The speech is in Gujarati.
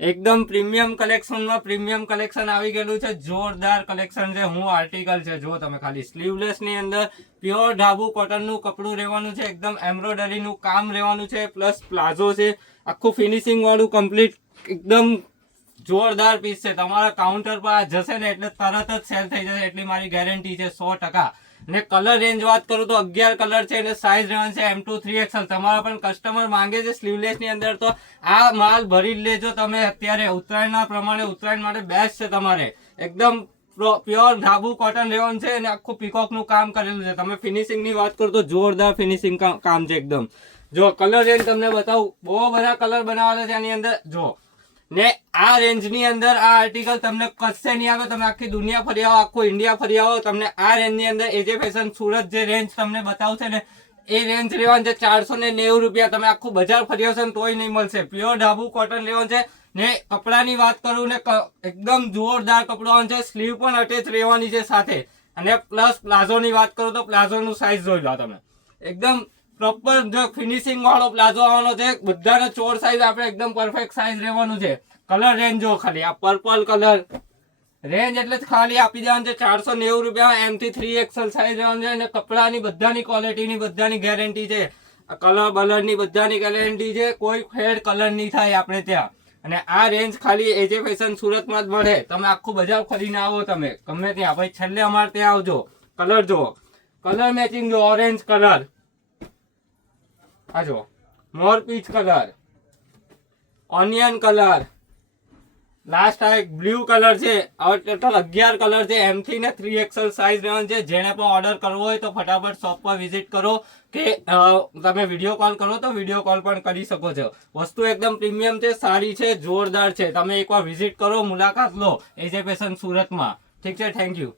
એકદમ પ્રીમિયમ કલેક્શનમાં પ્રીમિયમ કલેક્શન આવી ગયેલું છે, જોરદાર કલેક્શન છે. હું આર્ટિકલ છે જો તમે ખાલી સ્લીવલેસ ની અંદર પ્યોર ઢાબુ કોટનનું કપડું રહેવાનું છે, એકદમ એમ્બ્રોઇડરીનું કામ રહેવાનું છે, પ્લસ પ્લાઝો છે, આખું ફિનિશિંગ વાળું કમ્પ્લીટ એકદમ જોરદાર પીસ છે. તમારા કાઉન્ટર પર આ જશે ને એટલે તરત જ સેલ થઈ જશે એટલી મારી ગેરંટી છે 100%. ને કલર રેન્જ વાત કરું તો 11 કલર છે અને સાઇઝ રહેવાનું છે M2 3XL. તમારા પણ કસ્ટમર માંગે છે સ્લીવલેસ ની અંદર તો આ માલ ભરી લેજો તમે અત્યારે. ઉત્તરાયણના પ્રમાણે ઉત્તરાયણ માટે બેસ્ટ છે. તમારે એકદમ પ્યોર ઢાબુ કોટન રહેવાનું છે અને આખું પીકોક નું કામ કરેલું છે. તમે ફિનિશિંગ ની વાત કરો તો જોરદાર ફિનિશિંગ કામ છે એકદમ. જો કલર રેન્જ તમને બતાવું, બહુ બધા કલર બનાવેલા છે આની અંદર. જો ને આ રેન્જ ની અંદર આ આર્ટિકલ તમને કશે નહીં આવે. તમે આખી દુનિયા ફરી આવો, આખું ઇન્ડિયા ફરી આવો, તમને આ રેન્જ ની અંદર એજે ફેશન સુરત જે રેન્જ તમને બતાવશે ને એ રેન્જ લેવાનું છે 490 રૂપિયા. તમે આખું બજાર ફરી આવશે ને તોય નહીં મળશે. પ્યોર ઢાબુ કોટન લેવાનું છે. ને કપડાની વાત કરું ને એકદમ જોરદાર કપડાં છે. સ્લીવ પણ અટેચ રહેવાની છે સાથે. અને પ્લસ પ્લાઝો ની વાત કરું તો પ્લાઝો નું સાઇઝ જોઈ લો તમે. એકદમ પ્રોપર જો ફિનિશિંગ વાળો પ્લાઝો આવવાનો છે. બધાનો ચોર સાઇઝ આપણે એકદમ પરફેક્ટ સાઇઝ રહેવાનું છે. કલર રેન્જ જો ખાલી આ પર્પલ કલર રેન્જ એટલે ખાલી આપી દેવાનું છે 490 રૂપિયા. M થી 3XL સાઇઝ રહેવાનું છે. અને કપડાની બધાની ક્વોલિટીની બધાની ગેરંટી છે. કલર બલરની બધાની ગેરંટી છે. કોઈ ફેડ કલર નહીં થાય આપણે ત્યાં. અને આ રેન્જ ખાલી એજે ફેશન સુરતમાં જ મળે. તમે આખું બજાર ફરીને આવો તમે ગમે ત્યાં. ભાઈ છેલ્લે અમારે ત્યાં આવજો. કલર જુઓ, કલર મેચિંગ જો ઓરેન્જ કલર, આ જો મોર peach colour, onion colour, last આ એક બ્લુ કલર છે. હવે ટોટલ 11 કલર છે. M થી ને 3XL સાઇઝ રહેવાનું છે. જેને પણ ઓર્ડર કરવો હોય તો ફટાફટ શોપ પર વિઝિટ કરો કે તમે વિડીયો કોલ કરો તો વિડીયો કોલ પણ કરી શકો છો. વસ્તુ એકદમ પ્રીમિયમ છે, સારી છે, જોરદાર છે. તમે એકવાર વિઝિટ કરો, મુલાકાત લો એજે ફેશન સુરતમાં. ઠીક છે, થેન્ક યુ.